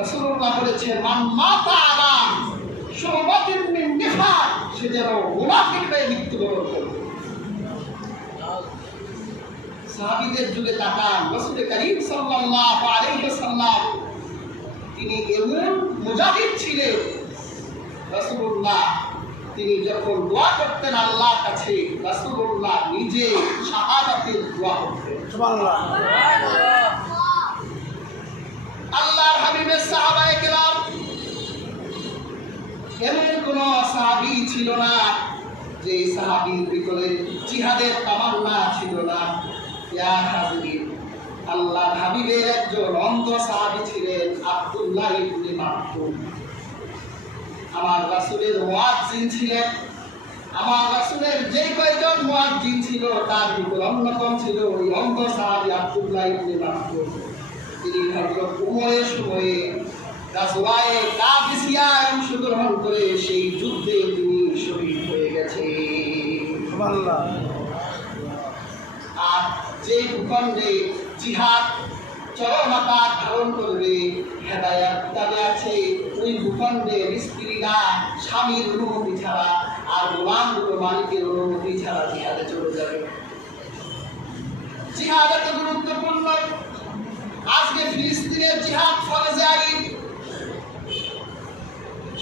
রাসূলুল্লাহ বলেছেন, মান মাতা আলা শুবাতিন মিন নিফাক সে যেন মুনাফিক হয়ে মৃত্যুবরণ করবে সাহাবীদের যুগে তাকান, রাসূল করিম সাল্লাল্লাহু আলাইহি ওয়াসাল্লাম, তিনি এমন মুজাহিদ ছিলেন রাসূলুল্লাহ তিনি যখন দোয়া করতেন আল্লাহর কাছে রাসূলুল্লাহ নিজে শাহাদাতের দোয়া করতেন। আল্লাহর হাবিবের সাহাবায়ে এমন কোন সাহাবী ছিল না যে সাহাবীর জিহাদের তামান্না ছিল না। আল্লাহর হাবিবের একজন অন্ধ সাহাবী ছিলেন আব্দুল্লাহ ইবনে মাকতুম। আমার রাসূলের মুয়াজ্জিন ছিলেন। আমার রাসূলের যে কয়জন মুয়াজ্জিন ছিল তার ভিতর অন্যতম ছিল ওই অন্ধ সাহাবী আব্দুল্লাহ ইবনে মাকতুম। তিনি উমরের সময়ে গাজওয়ায়ে কাদিসিয়ায় অংশগ্রহণ করে সেই যুদ্ধে তিনি শহীদ হয়ে সুবহানাল্লাহ আর যে ভূখণ্ডে জিহাদ চরমতা ধারণ করবে হেদায়াত তবে আছে ওই ভূখণ্ডের স্ত্রীরা স্বামীর অনুমতি ছাড়া আর গোলামগুলো মালিকের অনুমতি ছাড়া জিহাদে চলে যাবে জিহাদ এত গুরুত্বপূর্ণ আজকে ফিলিস্তিনের জিহাদ ফলে যায়।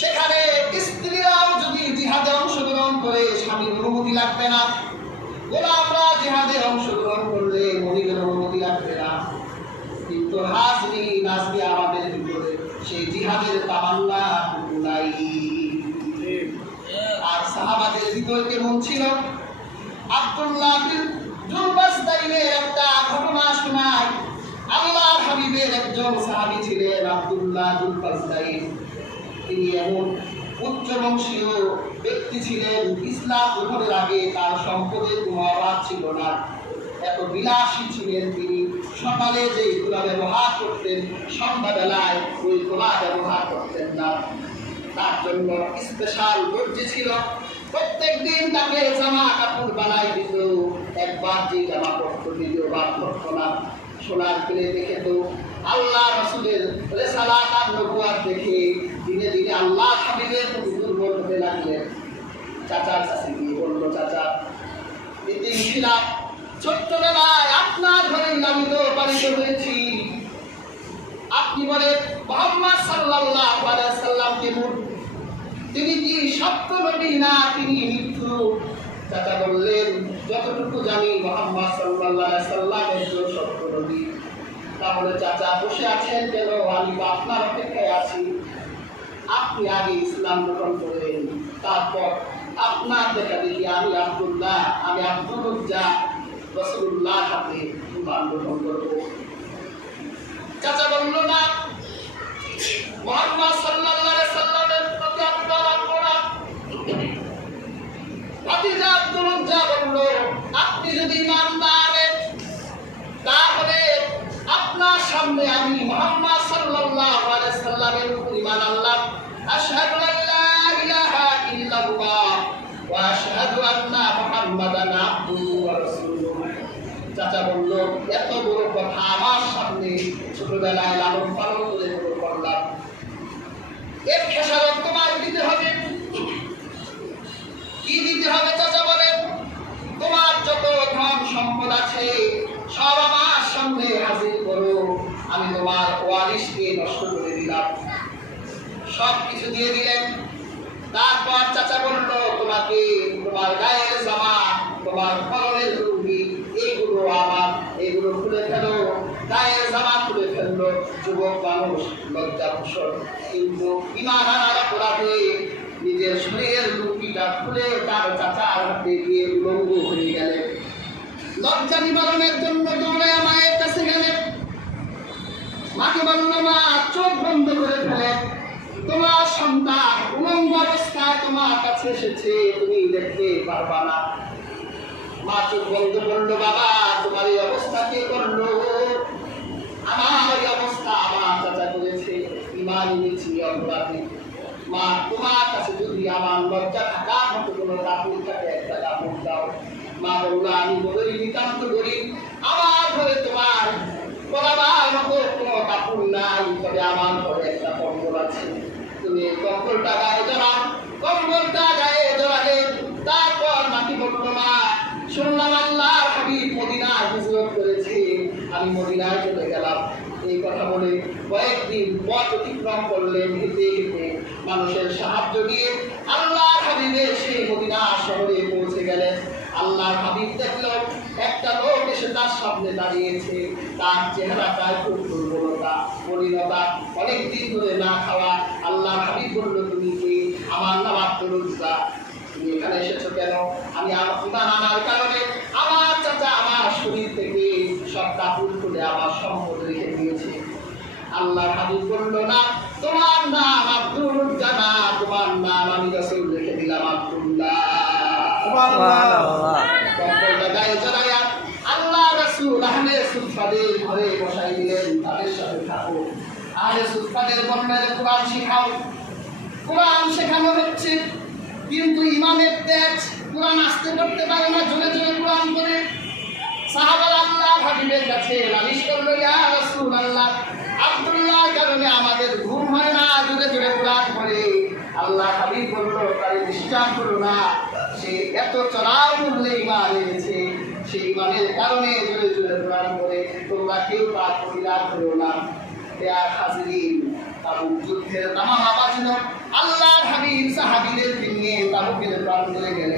সেখানে স্ত্রীরাও যদি জিহাদে অংশগ্রহণ করে, স্বামীর অনুমতি লাগবে না। গোলামরা জিহাদে অংশগ্রহণ করলে মহিলার অনুমতি লাগবে না। কিন্তু হাজরি আজকে আমাদের ভিতরে সেই জিহাদের তামান্না নাই। আর সাহাবাদের ভিতর কেমন ছিল? আব্দুল্লাহ একটা ঘটনা শোনায়। আল্লাহর হাবিবের একজন সাহাবী ছিলেন আব্দুল্লাহ তিনি এমন উচ্চ বংশীয় ব্যক্তি ছিলেন, ইসলাম গ্রহণের আগে তার সম্পদের কোনো অভাব ছিল না। এত বিলাসী ছিলেন তিনি। সকালে যে তুলা ব্যবহার করতেন, সন্ধ্যাবেলায় ওই তুলা ব্যবহার করতেন না। তার জন্য স্পেশাল দর্জি ছিল। প্রত্যেক দিন তাকে জামা কাপড় বানাই দিত। একবার যে জামা পরত দ্বিতীয়বার পরত না। সোনার কিনে দেখে তো আল্লাহ রসুলের রেসালাত আর নবুয়াত দেখে দিনে দিনে আল্লাহ হাবিবের প্রতি দুর্বল হতে লাগলেন। চাচার কাছে গিয়ে বলল, চাচা এদিন ছিলাম ছোট্টবেলায় আপনার ঘরে লালিত পালিত হয়েছি আপনি বলেন মোহাম্মদ সাল্লাল্লাহু আলাইহি সাল্লাম কেমন তিনি কি সত্য নবী না তিনি মৃত্যু? চাচা বললেন, যতটুকু জানি মোহাম্মদ আলাইহি সাল্লাম একজন সত্য তাহলে চাচা বসে আছেন কেন? আমি আপনার অপেক্ষায় আছি। আপনি আগে ইসলাম গ্রহণ করেন, তারপর আপনার দেখা দেখি আমি আব্দুল্লাহ আমি আব্দুল্লাহ রসুল্লাহ হাতে ইমান গ্রহণ করব। চাচা বলল, না, মোহাম্মদ সাল্লাল্লাহু আলাইহি সাল্লামের প্রতি আপনার অপরাধ ভাতিজা আব্দুল্লাহ বলল আপনি যদি ইমান না আনেন তাহলে আপনার সামনে আমি মোহাম্মদ সাল্লাল্লাহু আলাইহি সাল্লামের উপর ঈমান আনলাম আশহাদু আল্লা ইলাহা ইল্লাল্লাহ ওয়া আশহাদু আন্না চাচা বলল, এত বড় কথা আমার সামনে ছোটবেলায় লালন পালন করে বড় করলাম। এর খেসারত তোমার দিতে হবে। কি দিতে হবে চাচা বলেন? তোমার যত ধন সম্পদ আছে, সব আমার সামনে হাজির করো। আমি তোমার ওয়ারিশকে নষ্ট করে দিলাম। সব কিছু দিয়ে দিলেন। তারপর চাচা বলল, তোমাকে তোমার গায়ের জামা তোমার ফলনের রুগী এইগুলো আমার এইগুলো খুলে ফেলো। গায়ের জামা খুলে ফেলল, যুবক মানুষ লজ্জা ভূষণ। কিন্তু ইমান অপরাধে নিজের শরীরের লুকিটা খুলে তার চাচার হাতে গিয়ে উলঙ্গ হয়ে গেলেন লজ্জা নিবারণের জন্য দৌড়ে মায়ের কাছে গেলেন মাকে বলল মা চোখ বন্ধ করে ফেলে। তোমার সন্তান উলঙ্গ অবস্থায় তোমার কাছে এসেছে, তুমি দেখতে পারবা না। মা চোখ বন্ধ করল, বাবা, তোমার এই অবস্থা কে করল? আমার এই অবস্থা আমার চাচা করেছে, ইমান এনেছি অপরাধী। মা, তোমার কাছে যদি আমার লজ্জা থাকার মতো কোনো কাপড় থাকে, একটা কাপড় দাও। মা বলল, আমি বলি নিতান্ত করি আমার ঘরে তোমার বলাবার মতো কোনো কাপড় নাই, তবে আমার ঘরে একটা কম্বল আছে। তুমি কম্বলটা গায়ে জড়াও কম্বলটা গায়ে জড়ালে তারপর নাকি বলল মা শুনলাম আল্লাহ হাবিব মদিনায় হিজরত করেছে আমি মদিনায় চলে গেলাম বলে কয়েকদিন পথ অতিক্রম করলেন হেঁটে হেঁটে মানুষের সাহায্য নিয়ে আল্লাহ হাবিবের সেই মদিনা শহরে পৌঁছে গেলেন। আল্লাহ হাবিব দেখল, একটা লোক এসে তার সামনে দাঁড়িয়েছে। তার চেহারাটায় খুব দুর্বলতা। পরিণতা অনেক দিন ধরে না খাওয়া। আল্লাহ হাবিব বলল, তুমি কি আমার নাম আব্দুল তুমি এখানে এসেছ কেন? আমি আমার কারণে আমার বলল, না, তোমার নাম আব্দুল উজ্জা না তোমার নাম আমি রাসূল রেখে দিলাম আব্দুল্লাহ। আল্লাহ আহলে সুফাদের ঘরে বসাই দিলেন, তাদের সাথে থাকো। আহলে বললেন কোরআন শিখাও। কোরআন শেখানো হচ্ছে, কিন্তু ইমামের তেজ কোরআন আসতে করতে পারে না, জোরে জোরে কোরআন করে। সাহাবার আল্লাহ হাবিবের কাছে নালিশ করল, ইয়া আল্লাহ আব্দুল্লাহ কারণে আমাদের ঘুম হয় না জোরে জোরে কোরআন করে। আল্লাহ হাবিব বলল, তারে ডিস্টার্ব করো না। সে এত চড়াও মূল্যে ইমান এনেছে। সেই ইমানের কারণে জোরে জোরে কোরআন করে। তোমরা কেউ তার পরিবার করো না। ইয়া হাজিরিন, তাবুক যুদ্ধের দামামা বাজলো আল্লাহর হাবিব সাহাবীদেরকে নিয়ে তাবুকের প্রান্তরে গেলেন।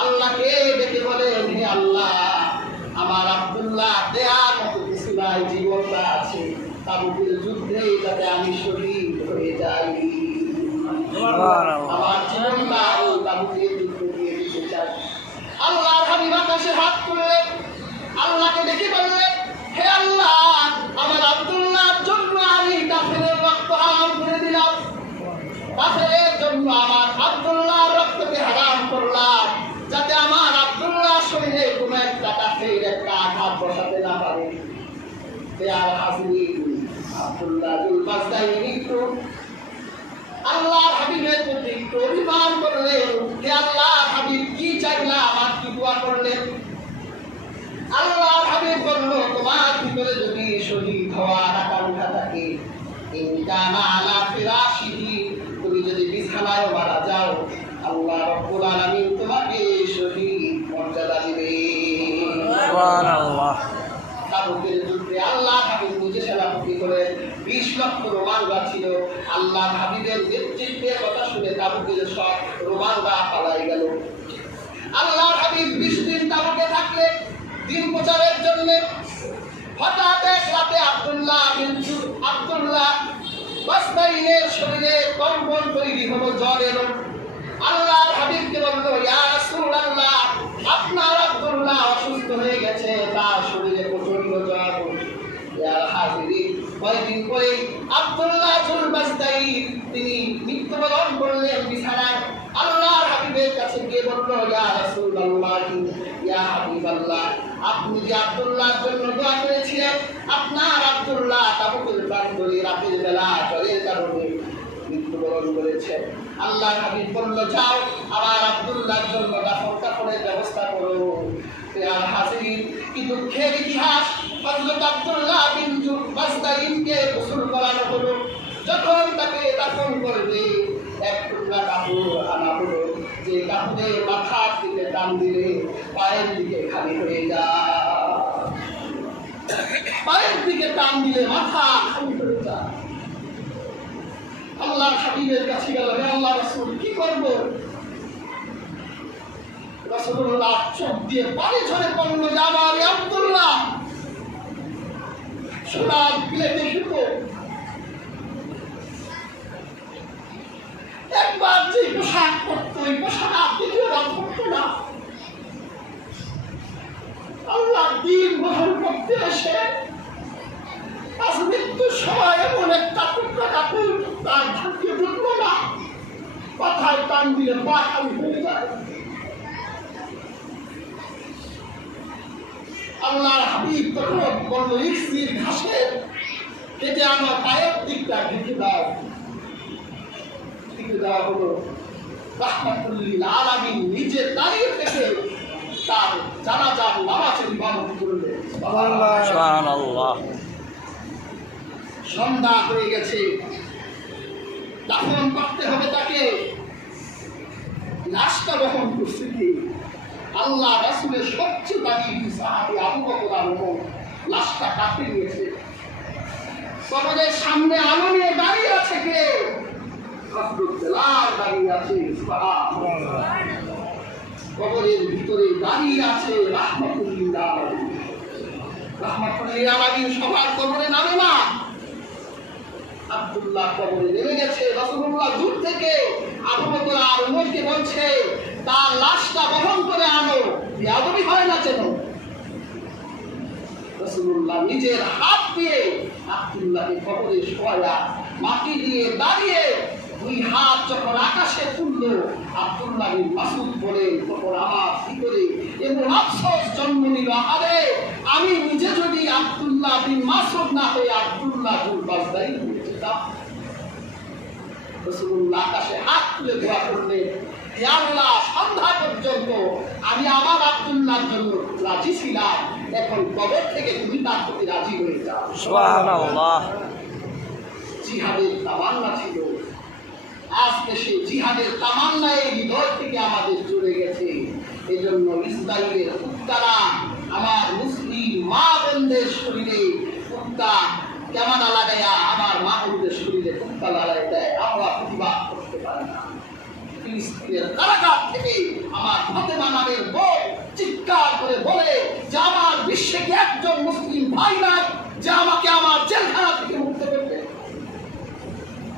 আল্লাহকে ডেকে বলেন হে আল্লাহ আমার আব্দুল্লাহ দেয়ার মতো কিছু নাই জীবনটা আছে। তাবুকের যুদ্ধে যাতে আমি শহীদ হয়ে যাই। আমার জীবনটা ওই তাবুকের যুদ্ধ দিয়ে দিতে চাই আল্লাহ হাবিব আকাশে হাত তুললেন আল্লাহকে ডেকে বললেন হে আল্লাহ আমার আব্দুল্লাহর জন্য আমি কাফেরের রক্ত হারাম করে দিলাম কাফেরের জন্য আমার আব্দুল্লাহর রক্তকে হারাম করলাম যাতে আমার আব্দুল্লাহ শরীরে কোনো একটা কাফের একটা আঘাত বসাতে না পারে দেয়ার হাজির আব্দুল্লাহ জুল বাজদাই আল্লাহর হাবিবের প্রতি একটু অভিমান করলেন হে আল্লাহ হাবিব কি চাইলা, আমার কি দোয়া করলেন? আল্লাহর হাবিব বলল, তোমার ভিতরে যদি শহীদ হওয়ার আকাঙ্ক্ষা থাকে ইনকানা আলা হঠাৎ এক রাতে আব্দুল্লাহ আব্দুল্লাহ বাসবাইনের শরীরে কম্পন তৈরি হলো জ্বর এলো। আল্লাহর হাবিবকে বলল, ইয়া রাসূলুল্লাহ, আপনার আব্দুল্লাহ অসুস্থ হয়ে গেছে, তার শরীরে প্রচণ্ড জ্বর ইয়া হাজিরিন, কয়েকদিন পরে আব্দুল্লাহ জুল বাস্তাই তিনি মৃত্যুবরণ করলেন বিছানায়। আল্লাহর হাবিবের কাছে গিয়ে বলল, ইয়া রাসূলুল্লাহ, ইয়া হাবিবাল্লাহ, আপনি যে করেছিলেন আপনার আব্দুল্লাহ তাবুকের প্রান্তরে রাতের বেলা জ্বরের কারণে মৃত্যুবরণ করেছেন আল্লাহ হাবিব বলল, যাও, আমার আব্দুল্লাহর জন্য দাফন কাফনের ব্যবস্থা করো। আর হাজির কি দুঃখের ইতিহাস? হযরত আব্দুল্লাহ বিন বাসদাইনকে গোসল করানো হলো। যখন তাকে দাফন করবে, এক টুকরা কাপড় আনা হলো, যে কাপড়ে মাথার দিকে টান দিলে পায়ের দিকে খালি হয়ে যায়। পায়ের দিকে টান দিলে মাথা খালি হয়ে যায়। আল্লাহ হাবিবের কাছে গেল, হে আল্লাহ রসুল, কি করব? রসুল্লাহ চোখ দিয়ে পানি ঝরে পড়ল আব্দুল্লাহ একবার যে পোশাক পরতো, ওই পোশাক দ্বিতীয়বার পরতো না। আল্লাহ দিন বহন করতে এসে পাতায় টান দিলে পা খালি তখন বলল ইসির ঘাসে কেটে আমার পায়ের দিকটা ঢেকে দাও। ঢেকে দেওয়া হলো। রাহমাতুল্লিল আলামী নিজে দাঁড়িয়ে থেকে তার জানাজার নামাজের ইমামত সন্ধ্যা হয়ে গেছে। দাফন করতে হবে তাকে লাশটা বহন করছে কি আল্লাহ রাসুলের সবচেয়ে দাবি সাহাবি আবু বকর লাশটা কাটতে নিয়েছে কবরের সামনে আলো নিয়ে দাঁড়িয়ে আছে কে দাঁড়িয়ে আছে। কবরের ভিতরে দাঁড়িয়ে আছে রাহমাতুল্লিল্লাহ আলামিন। রাহমাতুল্লিল্লাহ সবার কবরে আব্দুল্লাহ কবরে নেমে গেছে। রাসূলুল্লাহ দূর থেকে আবু বকর আর উমরকে বলছে, তার লাশটা বহন করে আনো। বেয়াদবি হয় না কেন রাসূলুল্লাহ নিজের হাত দিয়ে আব্দুল্লাহকে কবরে শোয়া মাটি দিয়ে দাঁড়িয়ে দুই হাত যখন আকাশে তুলল, আব্দুল্লাহ মাসুদ বলে তখন আমার ভিতরে এবং আফসোস জন্ম নিল। আরে, আমি নিজে যদি আব্দুল্লাহ বিন মাসুদ না হয়ে আব্দুল্লাহ বাজদাই রসুল্লাহ আকাশে হাত তুলে দোয়া করলেন আল্লাহ সন্ধ্যা পর্যন্ত আমি আমার আব্দুল্লাহর জন্য রাজি ছিলাম। এখন কবর থেকে তুমি তার প্রতি রাজি হয়ে যাও? জিহাদের তামান্না ছিল। আজকে সেই জিহাদের তামান্না এই হৃদয় থেকে আমাদের জুড়ে গেছে। এই জন্য ইসরায়েলের কুত্তারা আমার মুসলিম মা বোনদের শরীরে কুত্তা কেমন লাগাইয়া আমার মা বোনদের শরীরে কুত্তা লাগাই দেয় আমরা প্রতিবাদ করতে পারি না।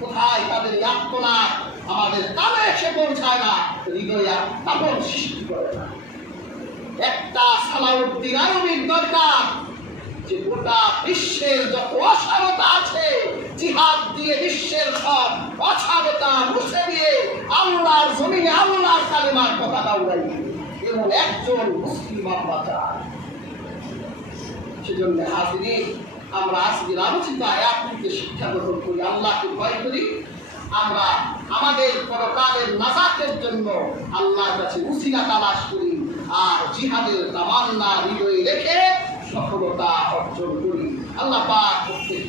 কোথায় তাদের এই আমাদের কানে এসে পৌঁছায় না, হৃদয়ে তাপন সৃষ্টি করে একটা সালাউদ্দিন আয়ুবির দরকার যে গোটা বিশ্বের যত অসারতা আছে, জিহাদ দিয়ে বিশ্বের সব অসারতা মুছে দিয়ে আল্লাহর জমিনে আল্লাহর কালিমার পতাকা উড়াই এমন একজন মুসলিম আমরা চাই সেজন্য হাজিরি, আমরা আজকের আলোচিত আয়াত শিক্ষা গ্রহণ করি, আল্লাহকে ভয় করি। আমরা আমাদের পরকালের নাজাতের জন্য আল্লাহর কাছে উসিলা তালাশ করি আর জিহাদের তামান্না হৃদয়ে রেখে সফলতা অর্জন করি আল্লাহ পাক প্রত্যেক